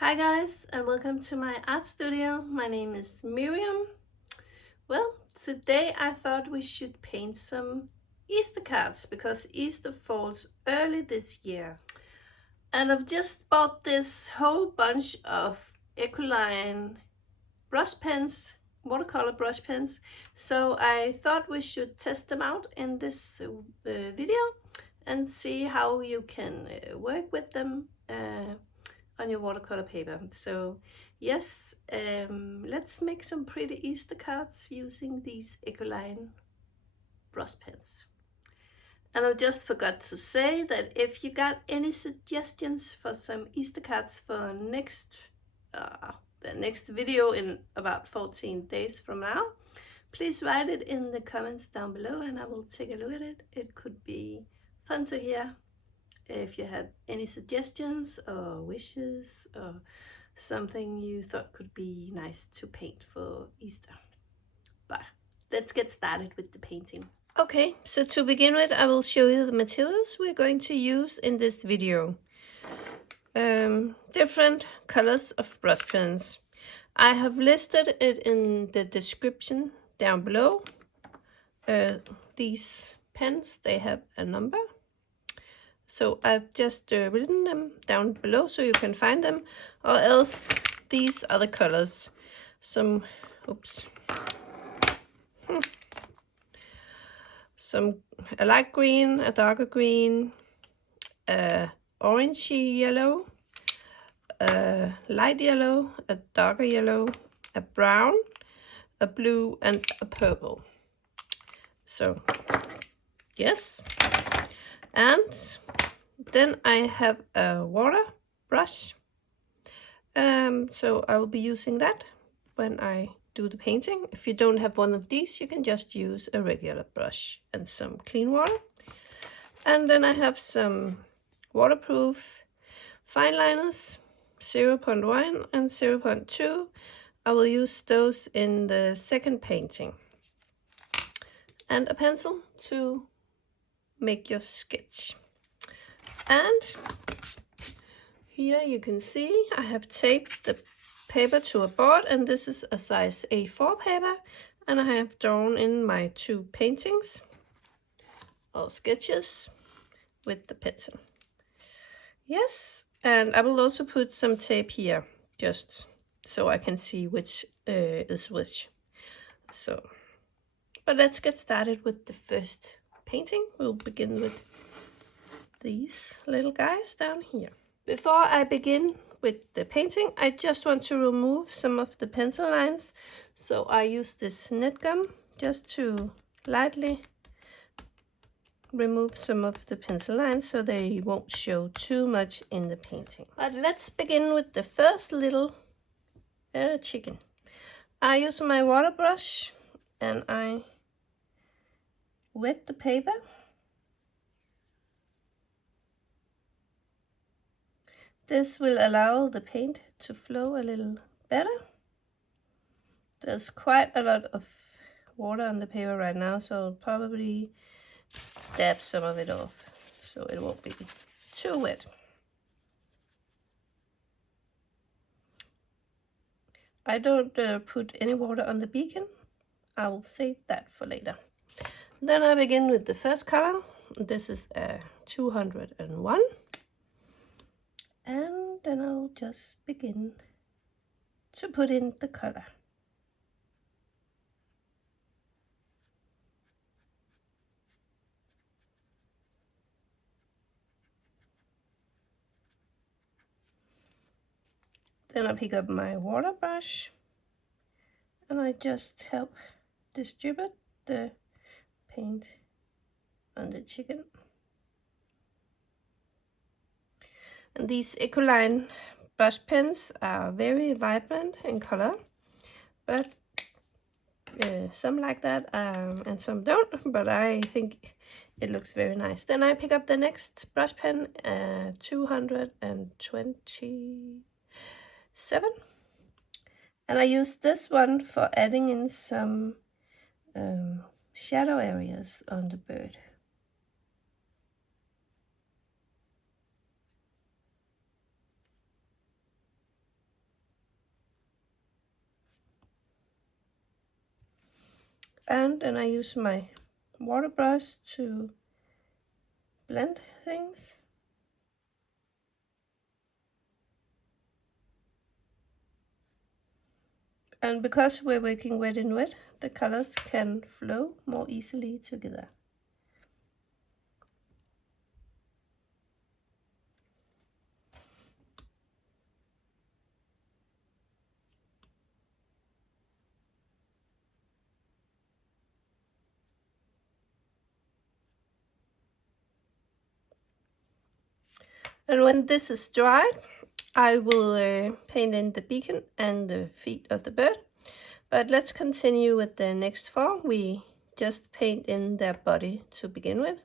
Hi guys, and welcome to my art studio. My name is Miriam. Well, today I thought we should paint some Easter cards because Easter falls early this year. And I've just bought this whole bunch of Ecoline brush pens, watercolor brush pens. So I thought we should test them out in this video and see how you can work with them on your watercolor paper. So yes, let's make some pretty Easter cards using these Ecoline brush pens. And I just forgot to say that if you got any suggestions for some Easter cards for the next video in about 14 days from now, please write it in the comments down below and I will take a look at it. It could be fun to hear if you had any suggestions or wishes or something you thought could be nice to paint for Easter. But let's get started with the painting. Okay, so to begin with, I will show you the materials we're going to use in this video. Different colors of brush pens. I have listed it in the description down below. These pens, they have a number. So I've just written them down below so you can find them, or else these are the colors. Some a light green, a darker green, a orangey yellow, a light yellow, a darker yellow, a brown, a blue, and a purple. So yes, and then I have a water brush. So I will be using that when I do the painting. If you don't have one of these, you can just use a regular brush and some clean water. And then I have some waterproof fineliners, 0.1 and 0.2. I will use those in the second painting. And a pencil to make your sketch. And here you can see I have taped the paper to a board, and this is a size A4 paper, and I have drawn in my two paintings or sketches with the pencil. Yes, and I will also put some tape here just so I can see which is which. So, but let's get started with the first painting. We'll begin with these little guys down here. Before I begin with the painting, I just want to remove some of the pencil lines. So I use this net gum just to lightly remove some of the pencil lines so they won't show too much in the painting. But let's begin with the first little chicken. I use my water brush and I wet the paper. This will allow the paint to flow a little better. There's quite a lot of water on the paper right now, so I'll probably dab some of it off so it won't be too wet. I don't put any water on the beacon. I will save that for later. Then I begin with the first color. This is a 201. And then I'll just begin to put in the color. Then I pick up my water brush and I just help distribute the paint on the chicken. And these Ecoline brush pens are very vibrant in color, but some like that and some don't, but I think it looks very nice. Then I pick up the next brush pen, 227, and I use this one for adding in some shadow areas on the bird. And then I use my water brush to blend things. And because we're working wet in wet, the colors can flow more easily together. And when this is dried, I will paint in the beacon and the feet of the bird. But let's continue with the next four. We just paint in their body to begin with.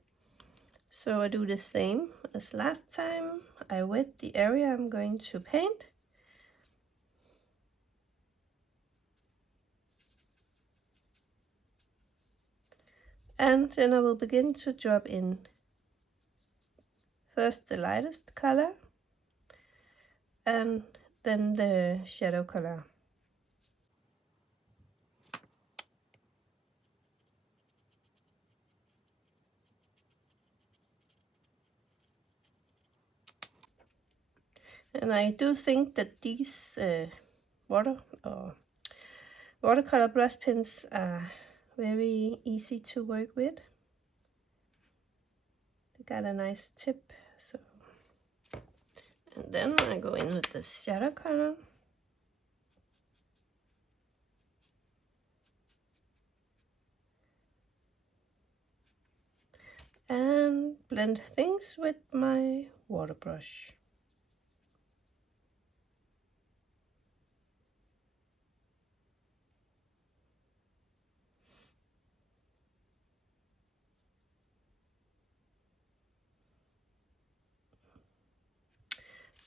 So I do the same as last time. I wet the area I'm going to paint. And then I will begin to drop in first the lightest color and then the shadow color. And I do think that these watercolor brush pens are very easy to work with. They got a nice tip, so. And then I go in with the shadow color. And blend things with my water brush.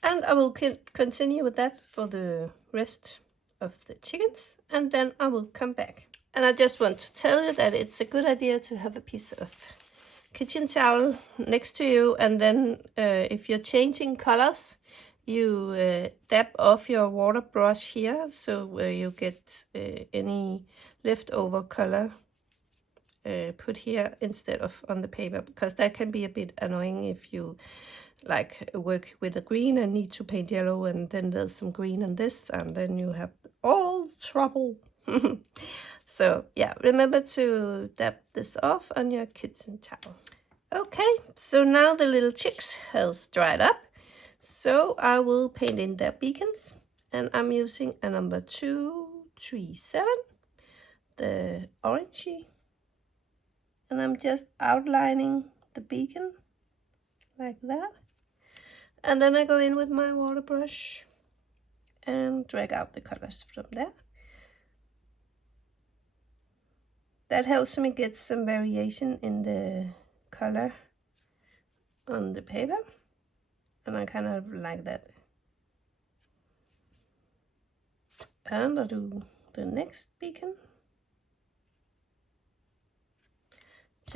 And I will continue with that for the rest of the chickens, and then I will come back. And I just want to tell you that it's a good idea to have a piece of kitchen towel next to you, and then if you're changing colors, you dab off your water brush here, so you get any leftover color put here instead of on the paper, because that can be a bit annoying if you like work with a green and need to paint yellow, and then there's some green in this, and then you have all trouble. So yeah, remember to dab this off on your kitchen towel. Okay, so now the little chicks has dried up, so I will paint in their beacons, and I'm using a number 237, the orangey, and I'm just outlining the beacon like that. And then I go in with my water brush and drag out the colors from there. That helps me get some variation in the color on the paper, and I kind of like that. And I do the next beacon,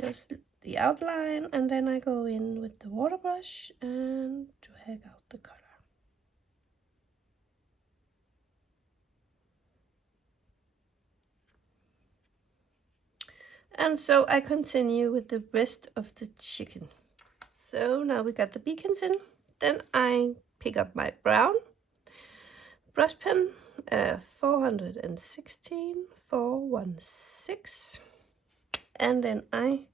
just the outline, and then I go in with the water brush and drag out the color. And so I continue with the rest of the chicken. So now we got the beacons in. Then I pick up my brown brush pen, 416 416, and then I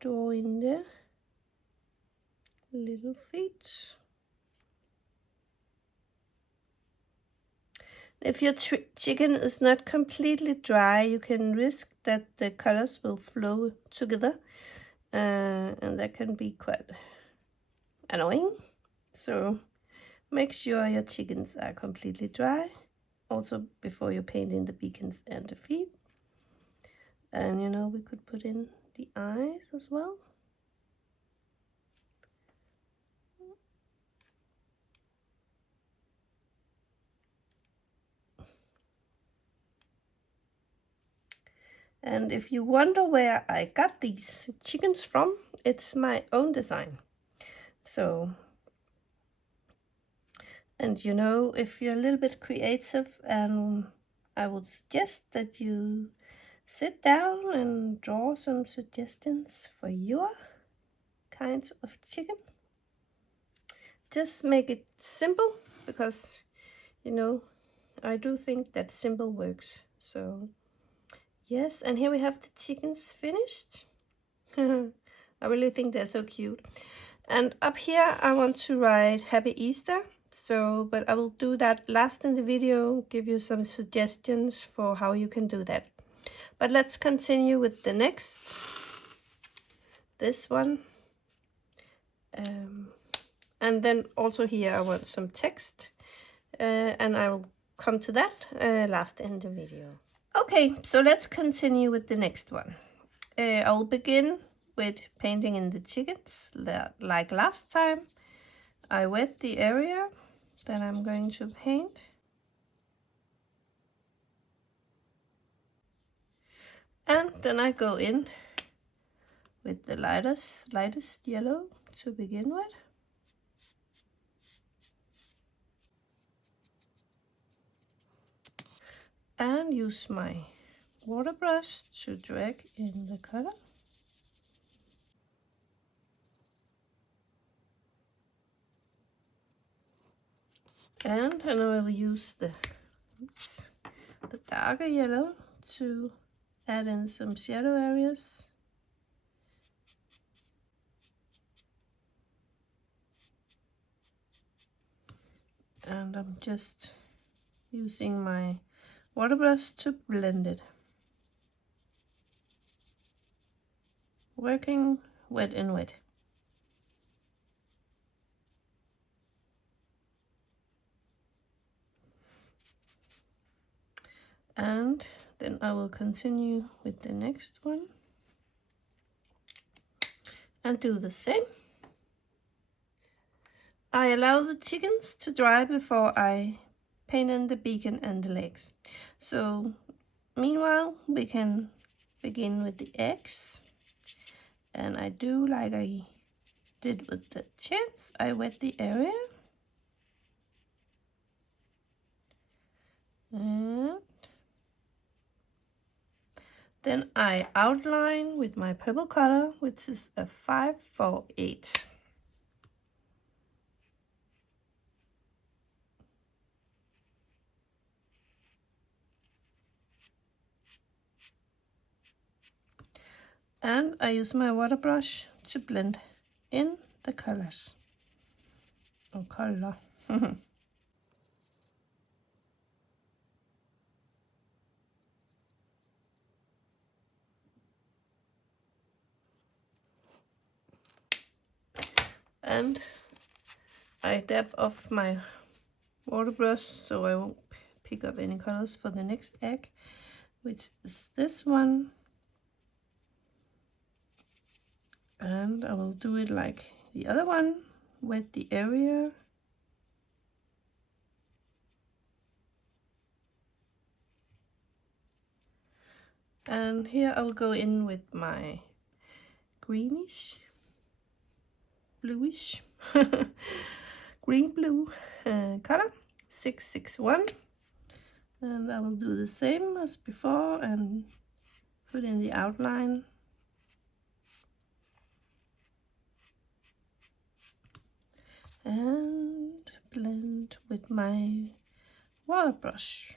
draw in the little feet. If your chicken is not completely dry, you can risk that the colors will flow together, and that can be quite annoying. So make sure your chickens are completely dry, also before you paint in the beacons and the feet. And you know, we could put in the eyes as well. And if you wonder where I got these chickens from, it's my own design. So, and you know, if you're a little bit creative, and I would suggest that you sit down and draw some suggestions for your kinds of chicken. Just make it simple, because you know I do think that simple works. So yes, and here we have the chickens finished. I really think they're so cute. And up here I want to write Happy Easter. So, but I will do that last in the video, give you some suggestions for how you can do that. But let's continue with the next, this one. And then also here I want some text, and I will come to that last in the video. Okay, so let's continue with the next one. I will begin with painting in the chickens. Like last time, I wet the area that I'm going to paint. And then I go in with the lightest yellow to begin with. And use my water brush to drag in the color. And I will use the darker yellow to add in some shadow areas. And I'm just using my water brush to blend it. Working wet and wet. And then I will continue with the next one and do the same. I allow the chickens to dry before I paint in the beacon and the legs. So meanwhile we can begin with the eggs. And I do like I did with the chins. I wet the area. And then I outline with my purple color, which is a 548. And I use my water brush to blend in the colors. Or color. And I dab off my water brush so I won't pick up any colors for the next egg, which is this one. And I will do it like the other one, wet the area. And here I will go in with my greenish, bluish, green blue color, 661. And I will do the same as before and put in the outline. And blend with my water brush.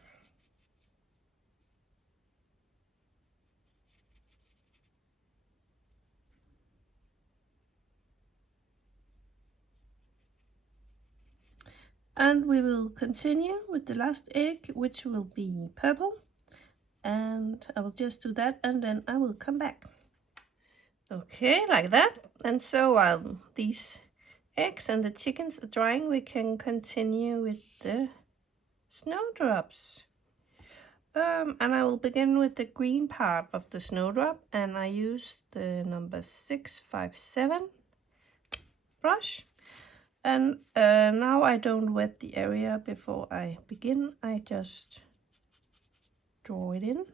And we will continue with the last egg, which will be purple. And I will just do that and then I will come back. Okay, like that. And so while these eggs and the chickens are drying, we can continue with the snowdrops. And I will begin with the green part of the snowdrop, and I use the number 657 brush. And now I don't wet the area before I begin, I just draw it in.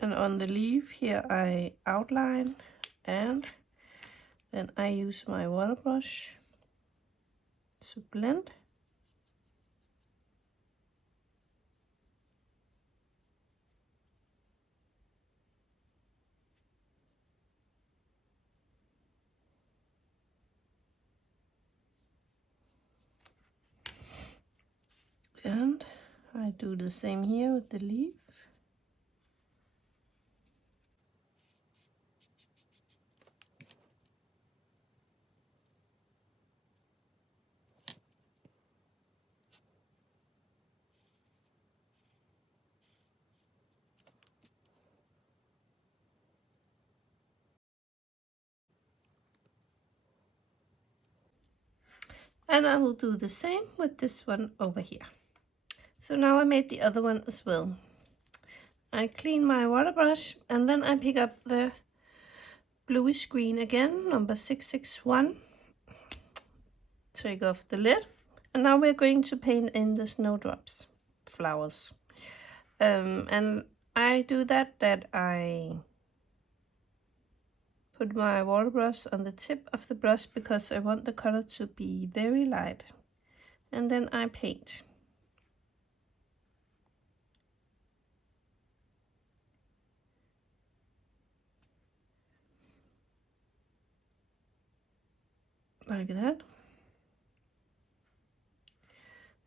And on the leaf here I outline, and then I use my water brush to blend. And I do the same here with the leaf. And I will do the same with this one over here. So now I made the other one as well. I clean my water brush and then I pick up the bluish green again, number 661. Take off the lid. And now we're going to paint in the snowdrops flowers. And I do that I put my water brush on the tip of the brush because I want the color to be very light. And then I paint. Like that.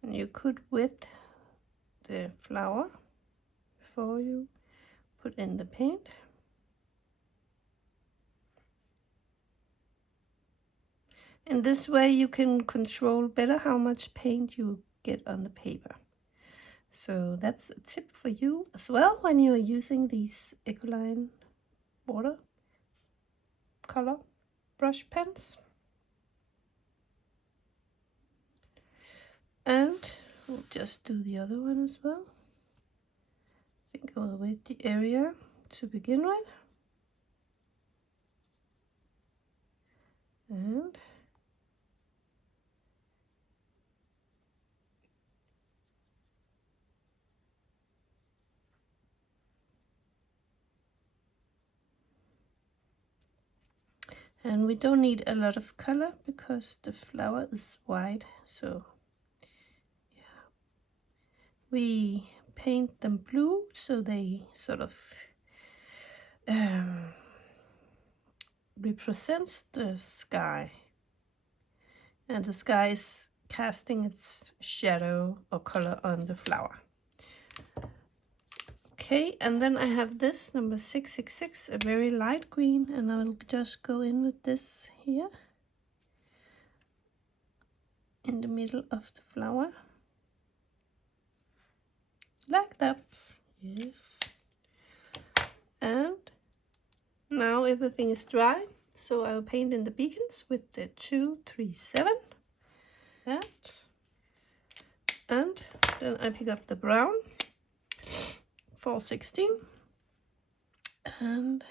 And you could wet the flower before you put in the paint. In this way you can control better how much paint you get on the paper. So that's a tip for you as well when you are using these Ecoline watercolor brush pens. And we'll just do the other one as well. I think I will wet the area to begin with. And we don't need a lot of color because the flower is white, so yeah. We paint them blue so they sort of represents the sky, and the sky is casting its shadow or color on the flower. Okay, and then I have this number 666, a very light green, and I will just go in with this here in the middle of the flower, like that. Yes. And now everything is dry, so I'll paint in the beacons with the 237. That. And then I pick up the brown 416 and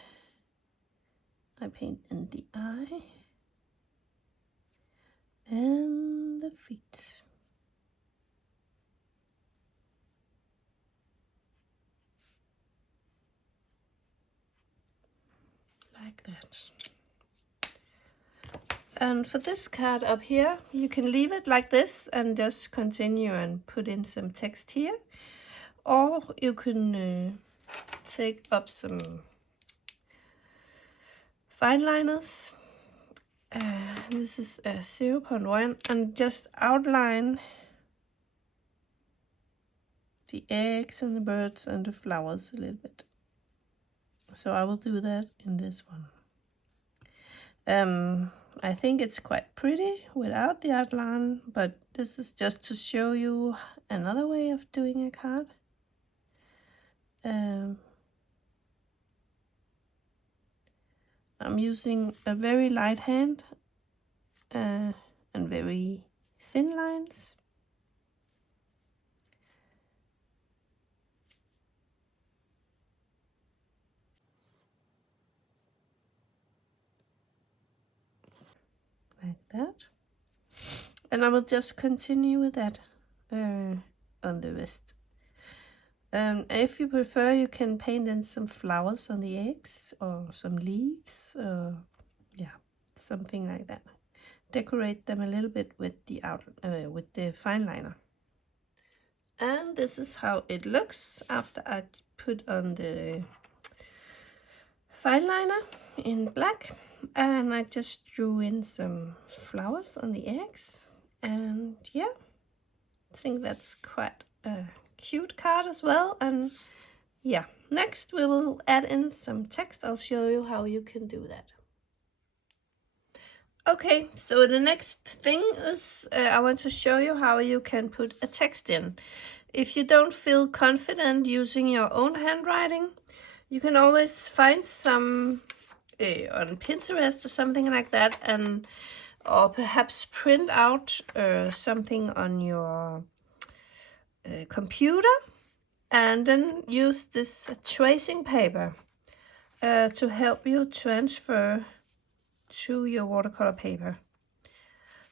I paint in the eye and the feet. Like that. And for this card up here, you can leave it like this and just continue and put in some text here. Or you can take up some fineliners. This is a 0.1 and just outline the eggs and the birds and the flowers a little bit. So I will do that in this one. I think it's quite pretty without the outline, but this is just to show you another way of doing a card. I'm using a very light hand and very thin lines. Like that. And I will just continue with that on the wrist. If you prefer, you can paint in some flowers on the eggs or some leaves, yeah, something like that. Decorate them a little bit with the fine liner. And this is how it looks after I put on the fine liner in black, and I just drew in some flowers on the eggs, and yeah, I think that's quite a cute card as well. And yeah, next we will add in some text. I'll show you how you can do that. Okay, so the next thing is I want to show you how you can put a text in. If you don't feel confident using your own handwriting, you can always find some on Pinterest or something like that, and or perhaps print out something on your computer, and then use this tracing paper to help you transfer to your watercolor paper.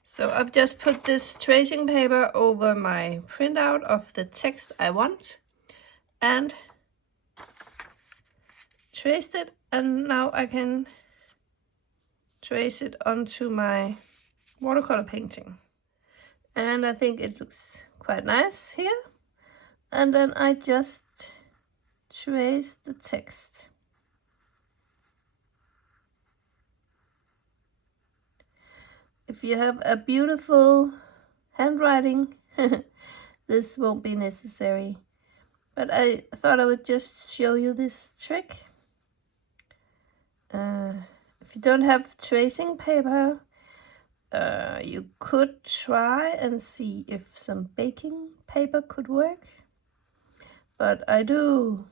So I've just put this tracing paper over my printout of the text I want and traced it, and now I can trace it onto my watercolor painting. And I think it looks quite nice here. And then I just trace the text. If you have a beautiful handwriting, this won't be necessary. But I thought I would just show you this trick. If you don't have tracing paper, you could try and see if some baking paper could work. But I do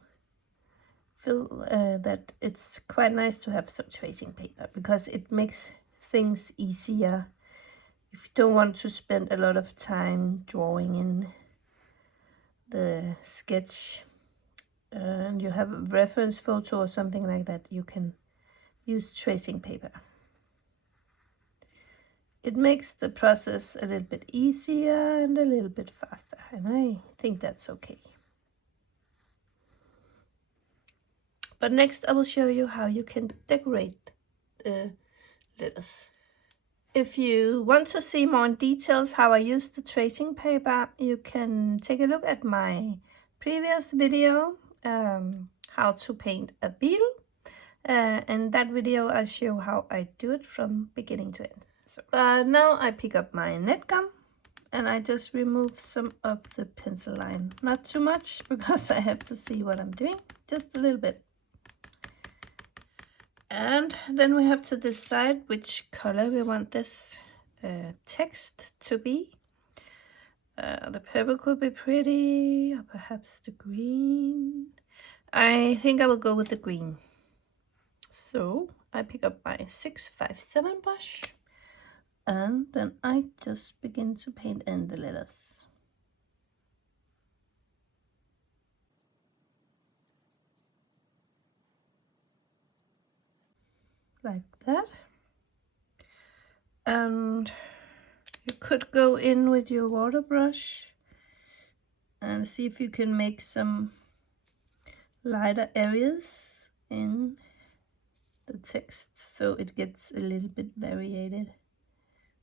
feel that it's quite nice to have some tracing paper, because it makes things easier if you don't want to spend a lot of time drawing in the sketch and you have a reference photo or something like that. You can use tracing paper. It makes the process a little bit easier and a little bit faster, and I think that's okay. But next I will show you how you can decorate the letters. If you want to see more details how I use the tracing paper, you can take a look at my previous video, how to paint a beetle. In that video I show how I do it from beginning to end. So now I pick up my net gum and I just remove some of the pencil line. Not too much, because I have to see what I'm doing, just a little bit. And then we have to decide which color we want this text to be. The purple could be pretty, or perhaps the green. I think I will go with the green. So I pick up my 657 brush, and then I just begin to paint in the letters. Like that. And you could go in with your water brush and see if you can make some lighter areas in the text so it gets a little bit variated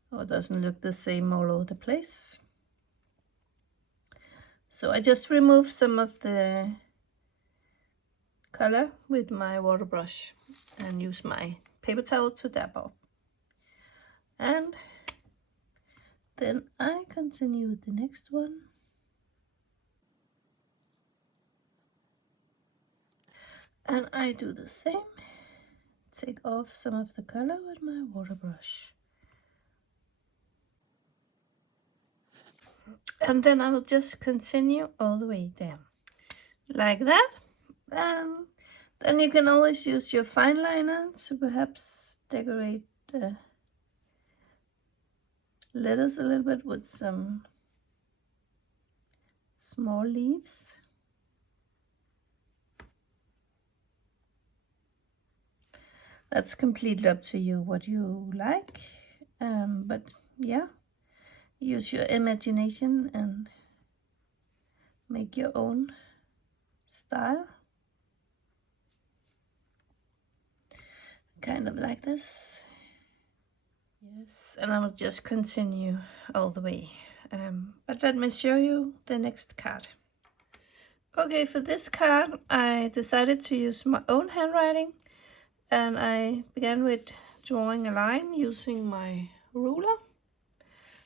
or doesn't look the same all over the place. So I just remove some of the color with my water brush and use my paper towel to dab off. And then I continue with the next one. And I do the same. Take off some of the color with my water brush. And then I will just continue all the way down. Like that. Then you can always use your fine liner to perhaps decorate the letters a little bit with some small leaves. That's completely up to you what you like, but yeah, use your imagination and make your own style. Kind of like this. Yes, and I will just continue all the way. But let me show you the next card. Okay, for this card I decided to use my own handwriting, and I began with drawing a line using my ruler.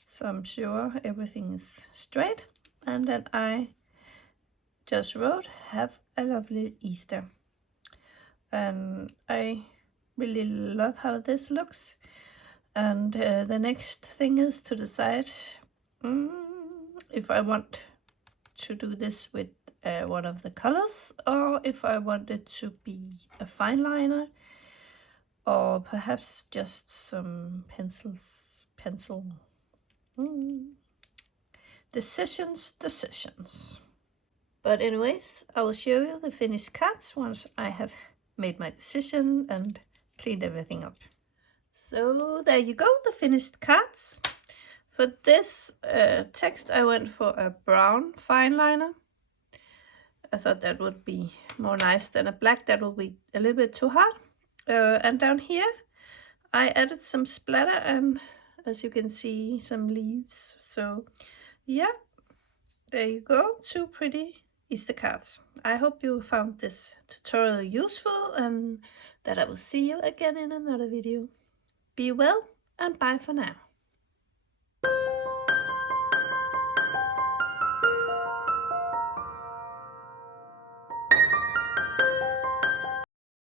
so I'm sure everything is straight. And then I just wrote, "Have a lovely Easter." And I really love how this looks. And the next thing is to decide if I want to do this with one of the colors, or if I want it to be a fine liner, or perhaps just some pencil. Decisions. But anyways, I will show you the finished cards once I have made my decision and cleaned everything up. So there you go, the finished cards. For this text I went for a brown fine liner. I thought that would be more nice than a black, that would be a little bit too hard. And down here I added some splatter and, as you can see, some leaves. So yeah, there you go, 2 pretty Easter cards. I hope you found this tutorial useful and that I will see you again in another video. Be well and bye for now.